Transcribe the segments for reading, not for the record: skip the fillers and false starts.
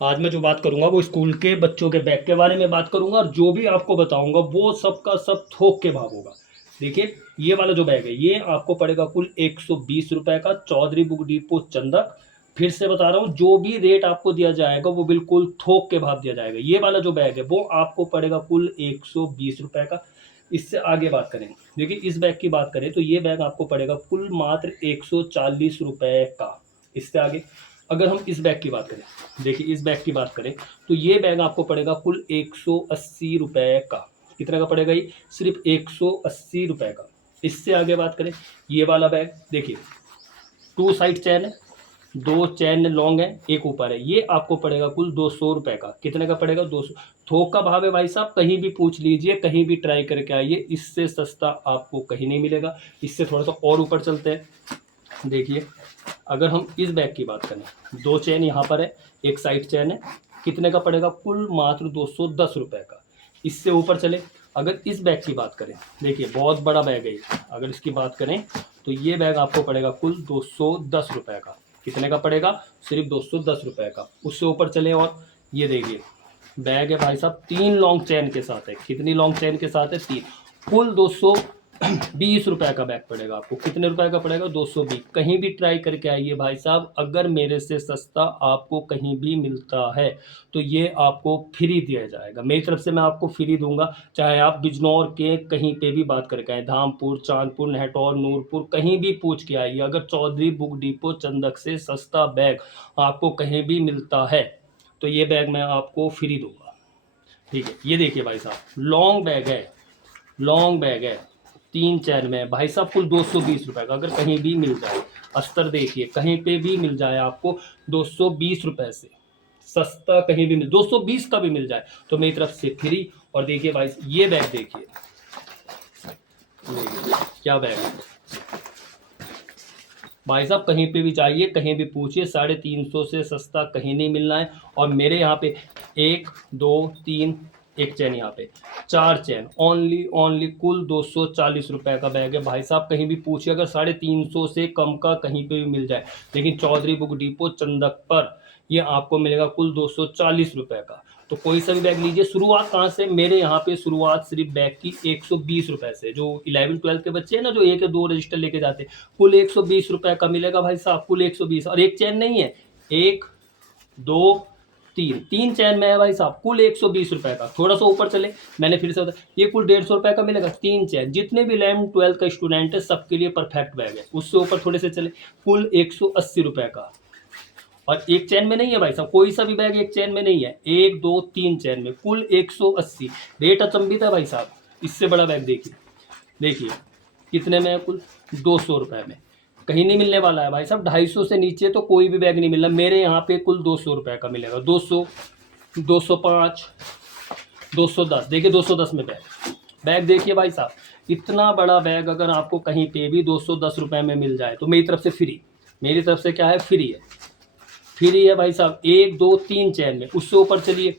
आज मैं जो बात करूंगा वो स्कूल के बच्चों के बैग के बारे में बात करूंगा, और जो भी आपको बताऊंगा वो सब का सब थोक के भाव होगा। देखिए, ये वाला जो बैग है ये आपको पड़ेगा कुल 120 रुपये का, चौधरी बुक डिपो चंदक। फिर से बता रहा हूँ, जो भी रेट आपको दिया जाएगा वो बिल्कुल थोक के भाव दिया जाएगा। ये वाला जो बैग है वो आपको पड़ेगा कुल 120 रुपये का। इससे आगे बात करें, देखिए इस बैग की बात करें तो ये बैग आपको पड़ेगा कुल मात्र 140 रुपये का। इससे आगे अगर हम इस बैग की बात करें, देखिए इस बैग की बात करें तो ये बैग आपको पड़ेगा कुल 180 रुपये का। कितने का पड़ेगा ये? सिर्फ 180 रुपये का। इससे आगे बात करें, ये वाला बैग देखिए, 2 साइड चैन है, 2 चैन लॉन्ग है, एक ऊपर है, ये आपको पड़ेगा कुल 200 रुपये का। कितने का पड़ेगा? 200। थोक का भाव है भाई साहब, कहीं भी पूछ लीजिए, कहीं भी ट्राई करके आइए, इससे सस्ता आपको कहीं नहीं मिलेगा। इससे थोड़ा सा और ऊपर चलते हैं। देखिए, अगर हम इस बैग की बात करें, 2 चैन यहाँ पर है, एक साइड चैन है, कितने का पड़ेगा? कुल मात्र 210 रुपये का। इससे ऊपर चले, अगर इस बैग की बात करें, देखिए बहुत बड़ा बैग है ये। अगर इसकी बात करें तो ये बैग आपको पड़ेगा कुल 210 रुपये का। कितने का पड़ेगा? सिर्फ 210 रुपये का। उससे ऊपर चले और ये देखिए बैग है भाई साहब, 3 लॉन्ग चैन के साथ है। कितनी लॉन्ग चैन के साथ है? 3। कुल 220 रुपये का बैग पड़ेगा आपको। कितने रुपए का पड़ेगा? 220। कहीं भी ट्राई करके आइए भाई साहब, अगर मेरे से सस्ता आपको कहीं भी मिलता है तो ये आपको फ्री दिया जाएगा। मेरी तरफ से मैं आपको फ्री दूंगा, चाहे आप बिजनौर के कहीं पे भी बात करके आए, धामपुर, चांदपुर, नेहटौर, नूरपुर, कहीं भी पूछ के आइए, अगर चौधरी बुक डिपो चंदक से सस्ता बैग आपको कहीं भी मिलता है तो ये बैग मैं आपको फ्री दूंगा। ठीक है, ये देखिए भाई साहब, लॉन्ग बैग है, लॉन्ग बैग है, 3 चैन में है भाई साहब, कुल 220 रुपये का। अगर कहीं भी मिल जाए, अस्तर देखिए कहीं पे भी मिल जाए आपको 220 रुपये से सस्ता, कहीं भी मिल 220 का भी मिल जाए तो मेरी तरफ से फ्री। और देखिए भाई, ये बैग देखिए, क्या बैग है भाई साहब, कहीं पे भी चाहिए, कहीं भी पूछिए, 350 से सस्ता कहीं नहीं मिलना है। और मेरे यहाँ पे 1 2 3, एक चैन यहाँ पे, 4 चैन, ओनली ओनली कुल 240 रुपये का बैग है भाई साहब। कहीं भी पूछिए, अगर 350 से कम का कहीं पे भी मिल जाए, लेकिन चौधरी बुक डिपो चंदक पर ये आपको मिलेगा कुल 240 रुपये का। तो कोई सा भी बैग लीजिए। शुरुआत कहाँ से? मेरे यहाँ पे शुरुआत सिर्फ बैग की 120 रुपये से। जो 11-12 के बच्चे हैं ना, जो 1 या 2 रजिस्टर लेके जाते हैं, कुल 120 रुपये का मिलेगा भाई साहब, कुल 120। और एक चैन नहीं है, 1 2 3, 3 चैन में है भाई साहब, कुल 120 रुपये का। थोड़ा सा ऊपर चले, मैंने फिर से बताया, ये कुल 150 रुपये का मिलेगा, 3 चैन। जितने भी 11-12 का स्टूडेंट है सबके लिए परफेक्ट बैग है। उससे ऊपर थोड़े से चले, कुल 180 रुपये का। और एक चैन में नहीं है भाई साहब, कोई सा भी बैग एक चैन में नहीं है, 1 2 3 चैन में, कुल 180। रेट अचंभित है भाई साहब। इससे बड़ा बैग देखिए, देखिए कितने में है? कुल 200 रुपये में। कहीं नहीं मिलने वाला है भाई साहब, 250 से नीचे तो कोई भी बैग नहीं मिल रहा। मेरे यहाँ पे कुल 200 रुपये का मिलेगा, 200, 205, 210। देखिए 210 में बैग, बैग देखिए भाई साहब, इतना बड़ा बैग अगर आपको कहीं पे भी 210 रुपये में मिल जाए तो मेरी तरफ से फ्री। मेरी तरफ से क्या है? फ्री है, फ्री है भाई साहब। 1 2 3 चैन में। उससे ऊपर चलिए,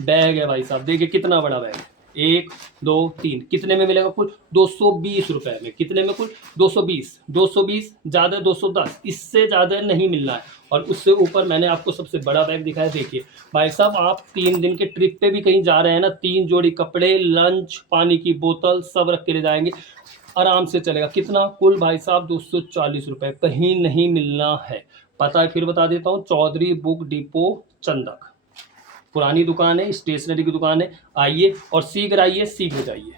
बैग है भाई साहब, देखिए कितना बड़ा बैग है, 1 2 3, कितने में मिलेगा? कुल 220 रुपये में। कितने में? कुल 220। 220 ज़्यादा 210, इससे ज़्यादा नहीं मिलना है। और उससे ऊपर मैंने आपको सबसे बड़ा बैग दिखाया, देखिए भाई साहब, आप 3 दिन के ट्रिप पे भी कहीं जा रहे हैं ना, 3 जोड़ी कपड़े, लंच, पानी की बोतल सब रख के ले जाएंगे, आराम से चलेगा। कितना? कुल भाई साहब 240 रुपये, कहीं नहीं मिलना है। पता है, फिर बता देता हूँ, चौधरी बुक डिपो चंदक, पुरानी दुकान है, स्टेशनरी की दुकान है। आइए और शीघ्र आइए, शीघ्र जाइए।